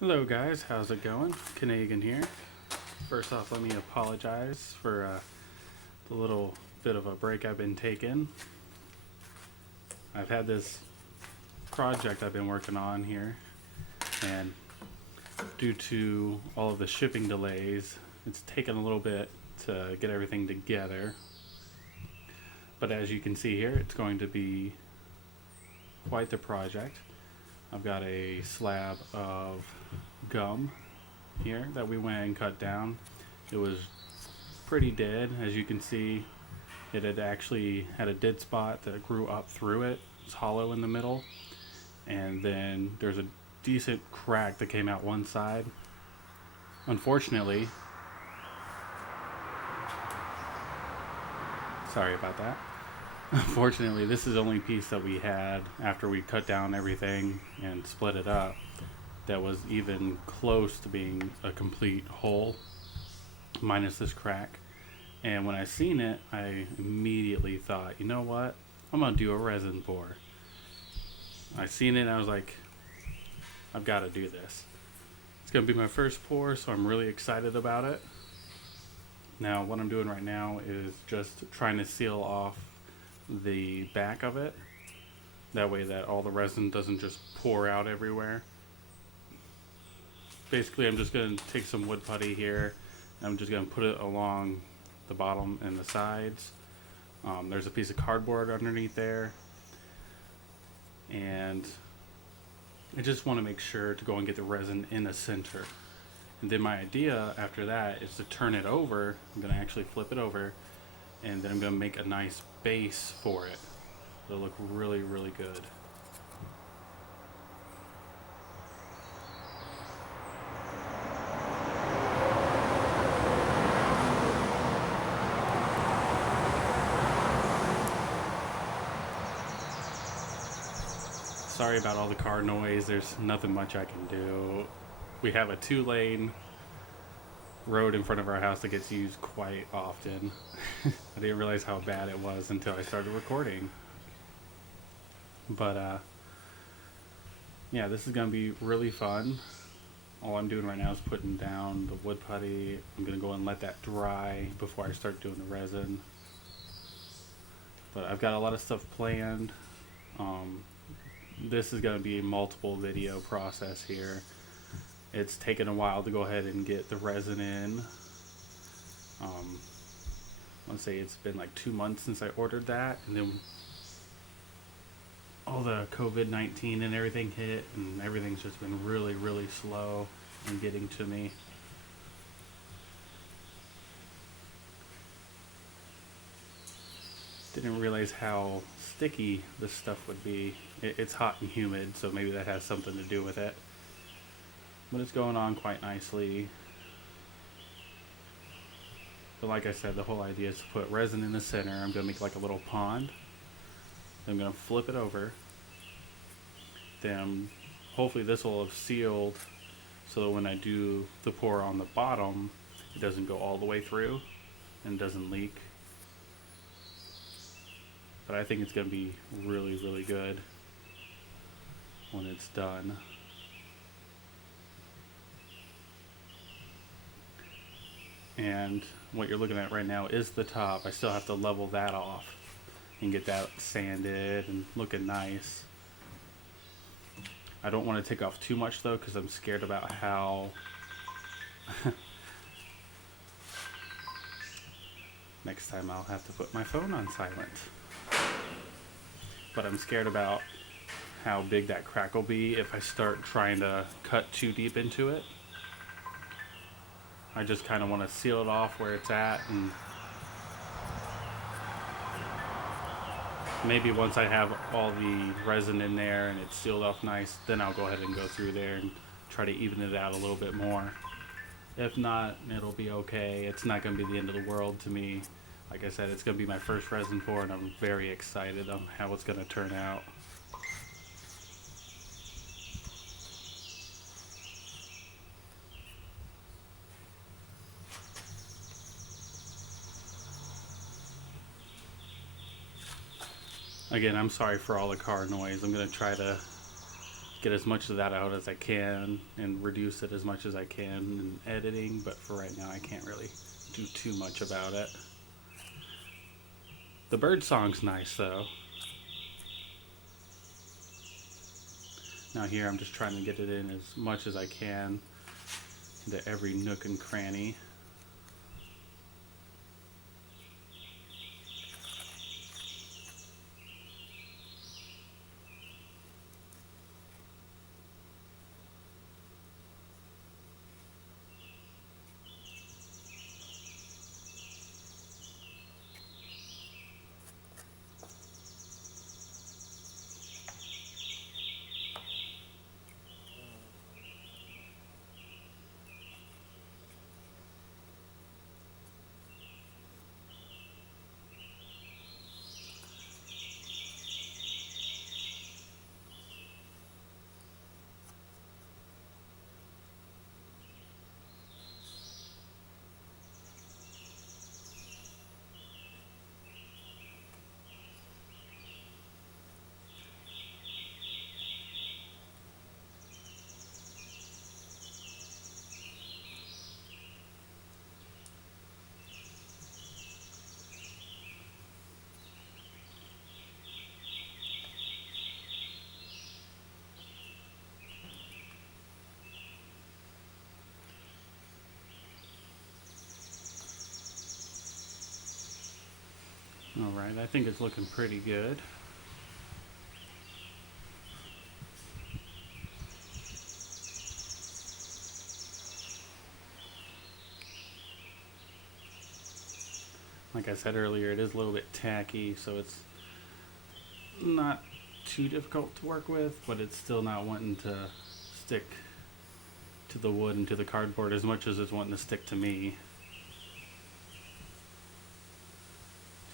Hello guys, how's it going? Keenagan here. First off, let me apologize for the little bit of a break I've been taking. I've had this project I've been working on here, and due to all of the shipping delays, it's taken a little bit to get everything together. But as you can see here, it's going to be quite the project. I've got a slab of gum here that we went and cut down. It was pretty dead. As you can see, it had actually had a dead spot that grew up through it. It's hollow in the middle, and then there's a decent crack that came out one side. Unfortunately, sorry about that. Unfortunately, this is the only piece that we had after we cut down everything and split it up that was even close to being a complete whole, minus this crack. And when I seen it, I immediately thought, you know what? I'm gonna do a resin pour. I seen it and I was like, I've got to do this. It's gonna be my first pour, so I'm really excited about it. Now, what I'm doing right now is just trying to seal off the back of it. That way that all the resin doesn't just pour out everywhere. Basically, I'm just going to take some wood putty here. And I'm just going to put it along the bottom and the sides. There's a piece of cardboard underneath there. And I just want to make sure to go and get the resin in the center. And then my idea after that is to turn it over. I'm going to actually flip it over, and then I'm going to make a nice base for it. It'll look really, really good. Sorry about all the car noise. There's nothing much I can do. We have a 2-lane road in front of our house that gets used quite often. I didn't realize how bad it was until I started recording. But yeah, this is gonna be really fun. All I'm doing right now is putting down the wood putty. I'm gonna go and let that dry before I start doing the resin. But I've got a lot of stuff planned. This is gonna be a multiple video process here. It's taken a while to go ahead and get the resin in. Let's say it's been like 2 months since I ordered that, and then all the COVID-19 and everything hit, and everything's just been really, really slow in getting to me. Didn't realize how sticky this stuff would be. It's hot and humid, so maybe that has something to do with it. But it's going on quite nicely. But like I said, the whole idea is to put resin in the center. I'm going to make like a little pond. I'm going to flip it over. Then hopefully this will have sealed so that when I do the pour on the bottom, it doesn't go all the way through and doesn't leak. But I think it's going to be really, really good when it's done. And what you're looking at right now is the top. I still have to level that off and get that sanded and looking nice. I don't want to take off too much though, because I'm scared about how next time I'll have to put my phone on silent. But I'm scared about how big that crack will be if I start trying to cut too deep into it. I just kind of want to seal it off where it's at, and maybe once I have all the resin in there and it's sealed off nice, then I'll go ahead and go through there and try to even it out a little bit more. If not, it'll be okay. It's not going to be the end of the world to me. Like I said, it's going to be my first resin pour, and I'm very excited on how it's going to turn out. Again, I'm sorry for all the car noise. I'm going to try to get as much of that out as I can and reduce it as much as I can in editing, but for right now I can't really do too much about it. The bird song's nice though. Now here I'm just trying to get it in as much as I can into every nook and cranny. Alright, I think it's looking pretty good. Like I said earlier, it is a little bit tacky, so it's not too difficult to work with, but it's still not wanting to stick to the wood and to the cardboard as much as it's wanting to stick to me.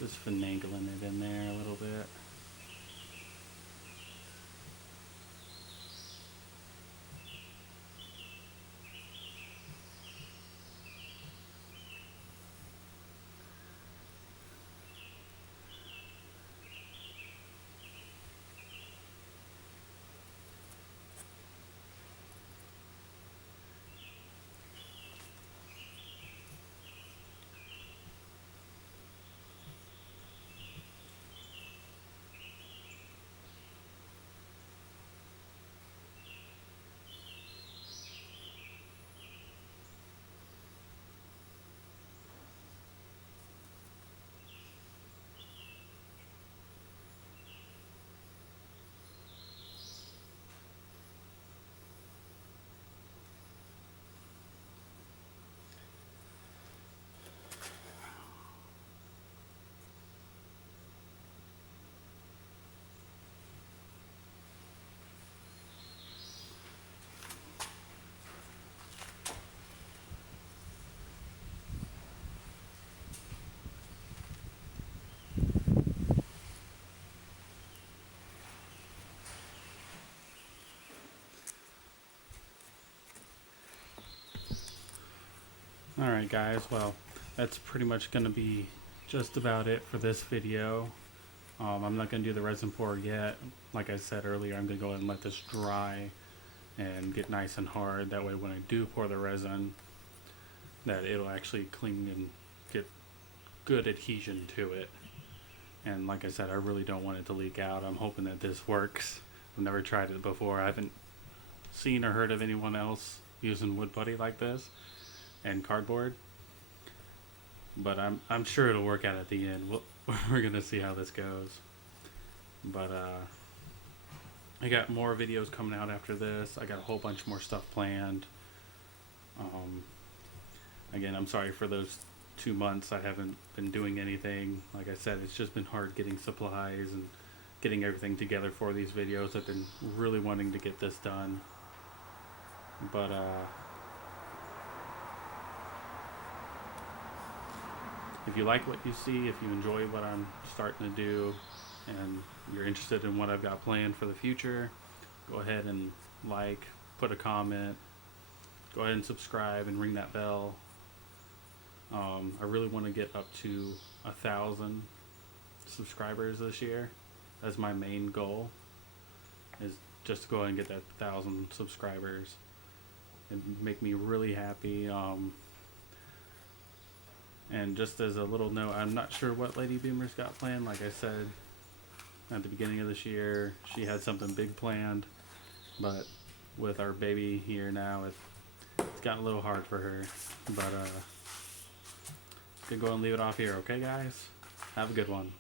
Just finagling it in there a little bit. Alright guys, well, that's pretty much going to be just about it for this video. I'm not going to do the resin pour yet. Like I said earlier, I'm going to go ahead and let this dry and get nice and hard. That way when I do pour the resin, that it'll actually cling and get good adhesion to it. And like I said, I really don't want it to leak out. I'm hoping that this works. I've never tried it before. I haven't seen or heard of anyone else using wood putty like this and cardboard, but I'm sure it'll work out at the end. We're gonna see how this goes. But I got more videos coming out after this. I got a whole bunch more stuff planned. Again, I'm sorry for those 2 months I haven't been doing anything. Like I said, it's just been hard getting supplies and getting everything together for these videos. I've been really wanting to get this done, but if you like what you see, if you enjoy what I'm starting to do, and you're interested in what I've got planned for the future, go ahead and like, put a comment, go ahead and subscribe and ring that bell. I really want to get up to 1,000 subscribers this year. That's my main goal, is just to go ahead and get that 1,000 subscribers. It'd make me really happy. And just as a little note, I'm not sure what Lady Beamer's got planned. Like I said at the beginning of this year, she had something big planned, but with our baby here now, it's gotten a little hard for her. But gonna go and leave it off here, okay guys? Have a good one.